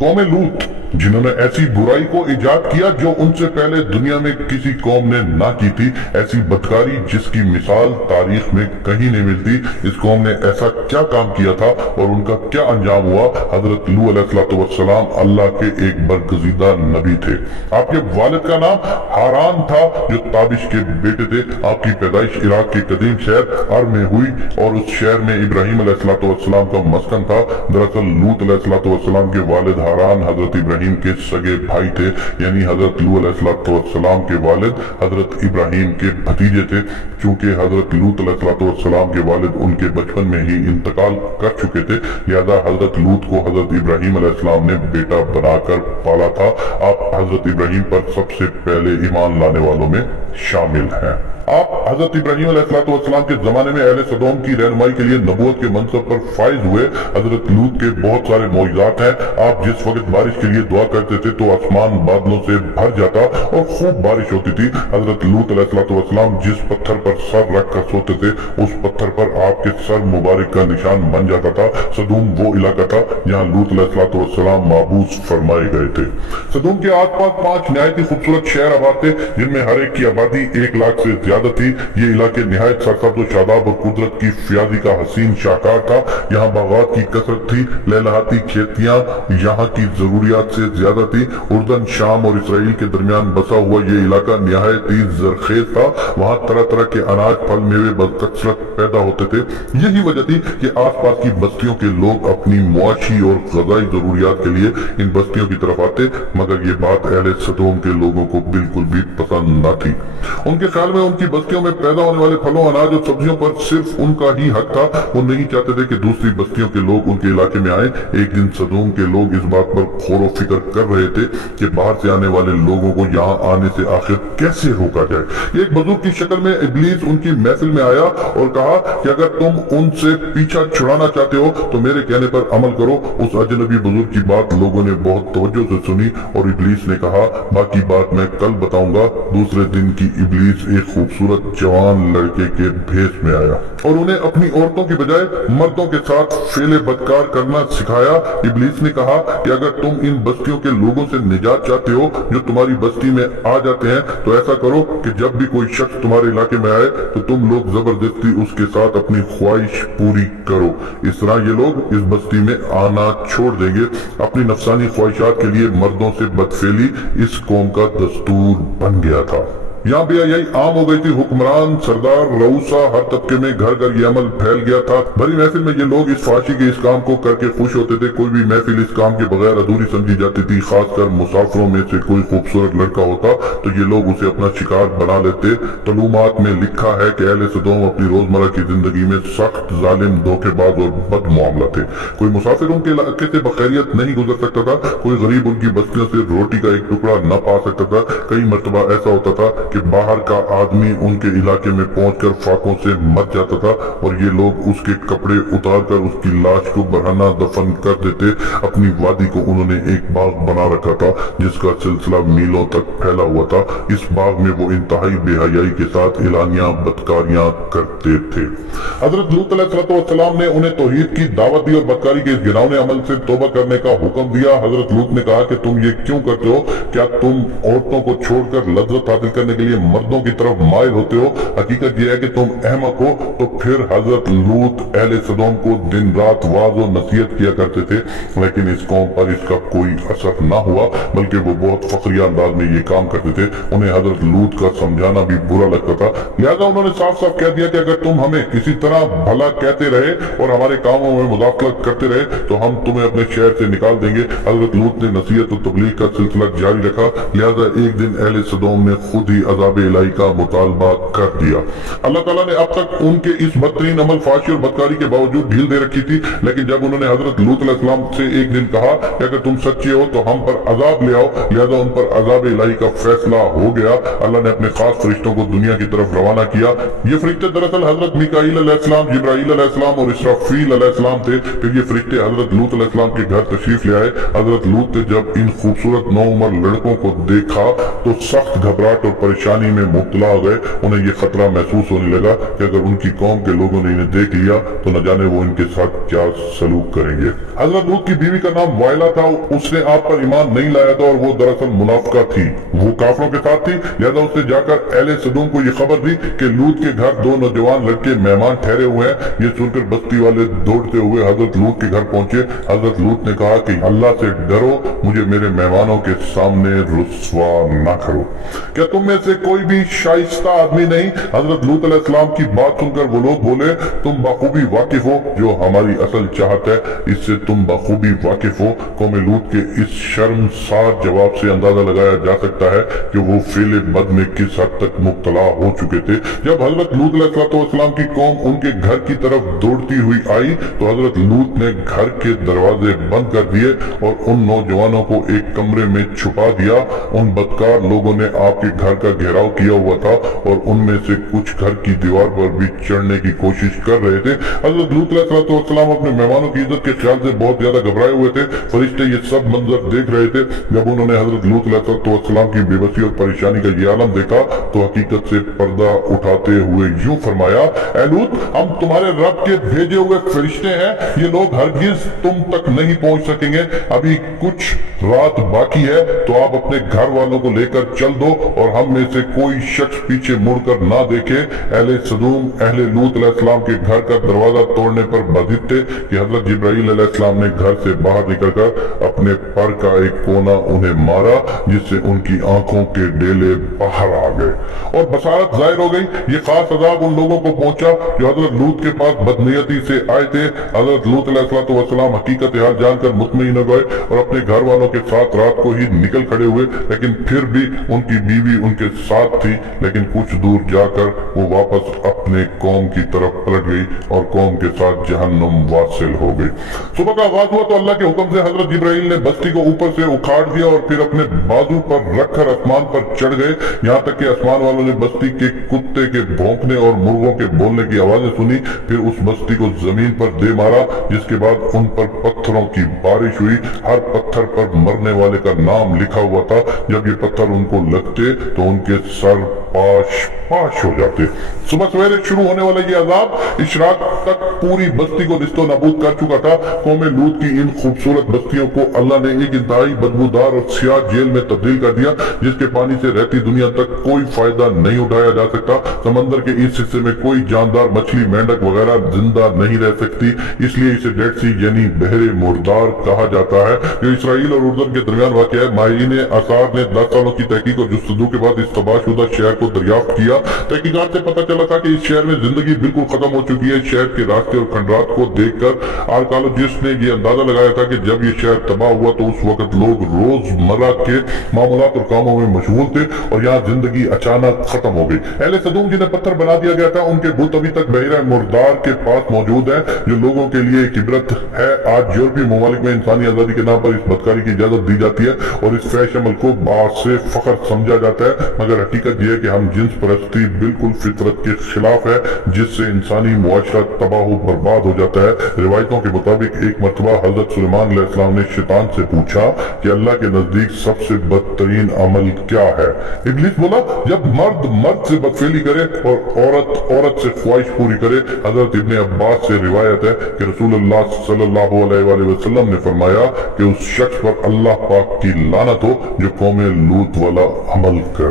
कौम लूत जिन्होंने ऐसी बुराई को इजाद किया जो उनसे पहले दुनिया में किसी कौम ने ना की थी, ऐसी बदकारी जिसकी मिसाल तारीख में कहीं नहीं मिलती। इस कौम ने ऐसा क्या काम किया था और उनका क्या अंजाम हुआ। हजरत लूत अलैहिस्सलाम अल्लाह के एक बरगजीदा नबी थे। आपके वालिद का नाम हारान था जो ताबिश के बेटे थे। आपकी पैदाइश इराक के कदीम शहर अर में हुई और उस शहर में इब्राहिम अलैहिस्सलाम का मस्कन था। दरअसल लूत अलैहिस्सलाम के वालिद हारान हजरत इब्राहिम के सगे भाई थे, यानी हजरत लूत अलैहिस्सलाम के वालिद हजरत इब्राहिम के भतीजे थे। चूंकि हजरत लूत अलैहिस्सलाम के वालिद उनके बचपन में ही इंतकाल कर चुके थे, लिहाजा हजरत लूत को हजरत इब्राहिम अलैहिस्सलाम ने बेटा बनाकर पाला था। आप हजरत इब्राहिम पर सबसे पहले ईमान लाने वालों में शामिल हैं। आप हजरत इब्राहिम अलैहिस्सलाम के जमाने में अहले सदोम की रहनुमाई के लिए नबूवत के मनसब पर फाइज हुए। हजरत लूत के बहुत सारे मौजूदात हैं। आप जिस वक्त बारिश के लिए दुआ करते थे तो आसमान बादलों से भर जाता और खूब बारिश होती थी। हजरत लूत अलैहिस्सलाम जिस पत्थर पर सर रख कर सोते थे उस पत्थर पर आपके सर मुबारक का निशान बन जाता था। सदूम वो इलाका था जहाँ लूत अलैहिस्सलाम महबूस फरमाए गए थे। सदूम के आसपास 5 निहायत खूबसूरत शहर आबाद थे जिनमें हर एक की आबादी 1 लाख से ज्यादा थी। ये इलाके निहायत सरसब्ज़ और शादाब और कुदरत की फ्याजी का हसीन शाहकार था। यहाँ बागात की कसरत थी, लहलहाती खेतियां यहाँ की जरूरियात से ज्यादा थी। उर्दन, शाम और इसराइल के दरमियान बसा हुआ ये इलाका निहायत ही जरखेज था। वहाँ तरह तरह के अनाज, फल, मेवे बकसरत पैदा होते थे। यही वजह थी कि आसपास की बस्तियों के लोग अपनी मुआशी और ग़ज़ाई जरूरियात के लिए इन बस्तियों की तरफ आते, मगर ये बात अहले सदोम के लोगों को बिल्कुल भी पसंद न थी। उनके ख्याल में उनकी बस्तियों में पैदा होने वाले फलों, अनाज और सब्जियों पर सिर्फ उनका ही हक था। वो नहीं चाहते थे कि दूसरी बस्तियों के लोग उनके इलाके में आए। एक दिन सदूम के लोग इस बात पर गौर फिक्र कर रहे थे कि बाहर से आने वाले लोगों को यहाँ आने से आखिर कैसे रोका जाए। एक बुजुर्ग की शक्ल में इब्लीस उनकी महफिल में आया और कहा कि अगर तुम उनसे पीछा छुड़ाना चाहते हो तो मेरे कहने पर अमल करो। उस अजनबी बुजुर्ग की बात लोगों ने बहुत तवज्जो से सुनी और इब्लीस ने कहा, बाकी बात मैं कल बताऊंगा। दूसरे दिन की इब्लीस एक खूबसूरत जवान लड़के के भेष में आया और उन्हें अपनी औरतों की बजाय मर्दों के साथ फेले बदकार करना सिखाया। इब्लीस ने कहा कि अगर तुम इन बस्तियों के लोगों से निजात चाहते हो जो तुम्हारी बस्ती में आ जाते हैं तो ऐसा करो कि जब भी कोई शख्स तुम्हारे इलाके में आए तो तुम लोग जबरदस्ती उसके साथ अपनी ख्वाहिश पूरी करो। इस तरह ये लोग इस बस्ती में आना छोड़ देंगे। अपनी नफसानी ख्वाहिशात के लिए मर्दों से बदफेली इस कौम का दस्तूर बन गया था। यहाँ भी यही आम हो गई थी। हुक्मरान, सरदार, रऊसा, हर तबके में घर घर ये अमल फैल गया था। भरी महफिल में ये लोग इस फाशी के इस काम को करके खुश होते थे। कोई भी महफिल इस काम के बगैर अधूरी समझी जाती थी। खासकर मुसाफिरों में से कोई खूबसूरत लड़का होता तो ये लोग उसे अपना शिकार बना लेते। तलूमात में लिखा है कि अहले सदोम अपनी रोजमर्रा की जिंदगी में सख्त, जालिम, धोखेबाज और बदमुआमला थे। कोई मुसाफिर उनके इलाके से बखैरियत नहीं गुजर सकता था। कोई गरीब उनकी बस्तियों से रोटी का एक टुकड़ा न पा सकता था। कई मरतबा ऐसा होता था कि बाहर का आदमी उनके इलाके में पहुंचकर फाकों से मर जाता था और ये लोग उसके कपड़े उतारकर उसकी लाश को बरहना दफन कर देते। अपनी वादी को उन्होंने एक बाग बना रखा था जिसका सिलसिला मीलों तक फैला हुआ था। इस बाग में वो इंतहाई बेहयाई के साथ इलानियां बदकारियां करते थे। हजरत लूत अलैहिस्सलाम ने उन्हें तौहीद की दावत दी और बदकारी के इस घिनौने अमल से तौबा करने का हुक्म दिया। हजरत लूत ने कहा कि तुम ये क्यों करते हो? क्या तुम औरतों को छोड़कर लज्जत हासिल करने के लिए मर्दों की तरफ माइल होते हो? हकीकत यह है कि तुम अहमक हो। तो फिर हजरत लूत अहले सदोम को दिन रात वाज और नसीहत किया करते थे, लेकिन इस कौम पर इसका कोई असर न हुआ, बल्कि वो बहुत फखरिया अंदाज में ये काम करते थे। उन्हें हजरत लूत का समझाना भी बुरा लगता था। लिहाजा उन्होंने साफ साफ कह दिया कि अगर तुम हमें किसी तरह भला कहते रहे और हमारे कामों में मुदाखलत करते रहे तो हम तुम्हें अपने शहर से निकाल देंगे। हजरत लूत ने नसीहत और तबलीग का सिलसिला जारी रखा। लिहाजा एक दिन अहले सदोम ने खुद ही अज़ाब इलाही का मुतालबा कर दिया। अल्लाह ताला ने अब तक उनके इस बदतरीन अमल, फाशी और बदकारी के बावजूद ढील दे रखी थी, लेकिन जब उन्होंने हजरत लूत अलैहिस्सलाम से एक दिन कहा कि अगर तुम सच्चे हो तो हम पर अजाब ले आओ, लिहाजा उन पर अजाब इलाही का फैसला हो गया। अल्लाह ने अपने खास फरिश्तों को दुनिया की तरफ रवाना किया। ये फरिश्ते दरअसल हजरत मिकाईल अलैहिस्सलाम, जिब्राईल अलैहिस्सलाम और इसराफील अलैहिस्सलाम थे। फिर ये फरिश्ते हजरत लूत अलैहिस्सलाम के घर तशरीफ ले आए। हजरत लूत ने जब इन खूबसूरत नौउमर लड़कों को देखा तो सख्त घबराहट और परेशानी में मुब्तला हो गए। उन्हें ये खतरा महसूस होने लगा कि अगर उनकी कौम के लोगों ने इन्हें देख लिया तो न जाने वो इनके साथ क्या सलूक करेंगे। हजरत लूत की बीवी का नाम वाइला था। उसने आप पर ईमान नहीं लाया था और वो दरअसल मुनाफिका थी। वो काफिरों के साथ थी, लिहाजा उसने जाकर अहले सदूम को ये खबर दी कि लूत के घर दो नौजवान लड़के मेहमान ठहरे हुए हैं। ये सुनकर बस्ती वाले दौड़ते हुए हजरत लूत के घर पहुंचे। हजरत लूत ने कहा कि अल्लाह से डरो, मुझे मेरे मेहमानों के सामने रुस्वा ना करो। क्या तुम में से कोई भी शाइस्ता आदमी नहीं? हजरत लूत अलैहिस्सलाम की बात सुनकर वो लोग बोले, तुम बखूबी वाकिफ हो जो हमारी असल चाहत है, इससे तुम बखूबी वाकिफ हो। कौम लूत के इस शर्मसार जवाब से अंदाजा लगाया जा सकता है कि वो फेले बद में किस हद तक मुब्तला हो चुके थे। जब हजरत लूत अलैहिस्सलाम की कौम उनके घर की तरफ दौड़ती हुई आई तो हजरत लूत ने घर के दरवाजे बंद कर दिए और उन नौजवानों को एक कमरे में छुपा दिया। उन बदकार लोगों ने आपके घर का घेराव किया हुआ था और उनमें से कुछ घर की दीवार पर भी चढ़ने की कोशिश कर रहे थे। हजरत लूत अलैहिस्सलाम अपने मेहमानों की इज्जत के ख्याल से बहुत ज्यादा घबराए हुए थे। फरिश्ते ये सब मंजर देख रहे थे। जब उन्होंने हजरत लूत अलैहिस्सलाम की बेबसी और परेशानी का ये आलम देखा तो हकीकत से पर्दा उठाते हुए यूं फरमाया, ऐ लूत, हम तुम्हारे रब के भेजे हुए फरिश्ते हैं। ये लोग हरगिज तुम तक नहीं पहुंच सकेंगे। अभी कुछ रात बाकी है तो आप अपने घर वालों को लेकर चल दो और हम में से कोई शख्स पीछे मुड़कर ना देखे। अहले सदूम अहले लूत अलैहिस्सलाम के घर का दरवाजा तोड़ने पर बधित थे कि हजरत जिब्राइल अलैहिस्सलाम ने घर से बाहर निकलकर अपने पर का एक कोना उन्हें मारा, जिससे उनकी आंखों के डेले बाहर आ गए और बसारत जाहिर हो गई। ये खास अजाब उन लोगों को पहुंचा जो हजरत लूत के पास बदनीयती से आए थे। हजरत लूत अलैहिस्सलाम हकीकत हाल जानकर मुतमईन हो गए और अपने घर वालों के साथ रात को ही निकल खड़े हुए, लेकिन फिर भी उनकी बीवी उनके साथ थी। लेकिन कुछ दूर जाकर वो वापस अपने कौम की तरफ पलट गई और कौम के साथ जहन्नुम वासिल हो गई। सुबह का आगाज हुआ तो अल्लाह के हुक्म से हजरत जिब्राइल ने बस्ती को ऊपर से उखाड़ दिया और फिर अपने बाजू पर रखकर आसमान पर चढ़ गए। यहाँ तक कि आसमान वालों ने बस्ती के कुत्ते के भौंकने और मुर्गों के बोलने की आवाजें सुनी। फिर उस बस्ती को जमीन पर दे मारा, जिसके बाद उन पर पत्थरों की बारिश हुई। हर पत्थर पर मरने वाले का नाम लिखा हुआ था। जब ये पत्थर उनको लगते तो उनके सर पाश पाश हो जाते। सुबह सवेरे शुरू होने वाला ये अजाब इशराक तक पूरी बस्ती को निस्तो नाबूद कर चुका था। कौम लूत की इन खूबसूरत बस्तियों को अल्लाह ने एक इंतहाई बदबूदार और स्याह जेल में तब्दील कर दिया, जिसके पानी से रहती दुनिया तक कोई फायदा नहीं उठाया जा सकता। समंदर के इस हिस्से में कोई जानदार मछली, मेंढक वगैरह जिंदा नहीं रह सकती, इसलिए इसे डेड सी यानी बहरे मुर्दार कहा जाता है, जो इसराइल और उर्दन के दरमियान वाक़ है। माहिरीन आसार ने 10 सालों की तहकीक और जुस्तजू के बाद इस तबाहशुदा शहर को दरियाफ्त किया। तहकीकात से पता चला था कि इस शहर में जिंदगी बिल्कुल खत्म हो चुकी है। शहर के रास्ते और खंडरात को देखकर आर्कियोलॉजिस्ट ने यह अंदाजा लगाया था कि जब ये शहर तबाह हुआ तो उस वक्त लोग रोजमर्रा के मामूलात और कामों में मशगूल थे और यहाँ जिंदगी अचानक खत्म हो गई। अहले सदूम जिन्हें पत्थर बना दिया गया था, उनके बुत अभी तक बहरा मुर्दार के पास मौजूद है, जो लोगों के लिए एक इबरत है। आज यूरोपीय ममालिक में इंसानी आजादी के नाम पर इस बदकारी की इजाजत दी जाती है और इस फैश अमल को बात से फख्र समझा जाता है, मगर हकीकत यह है कि हम जिन्स परस्ती बिल्कुल फितरत के खिलाफ है, जिससे इंसानी मुआशरा तबाह बर्बाद हो जाता है। रिवायतों के मुताबिक एक मरतबा हजरत सुलेमान अलैहिस्सलाम ने शैतान से पूछा कि अल्लाह के नजदीक सबसे बदतरीन अमल क्या है। इब्लीस बोला, जब मर्द मर्द से बदफेली करे और औरत औरत से ख्वाहिश पूरी करे। हजरत इब्ने अब्बास से रिवायत है कि रसूलुल्लाह सल्लल्लाहु अलैहि वसल्लम ने फरमाया कि उस शख्स पर अल्लाह पाक की लानत हो जो कौम लूत वाला अमल कर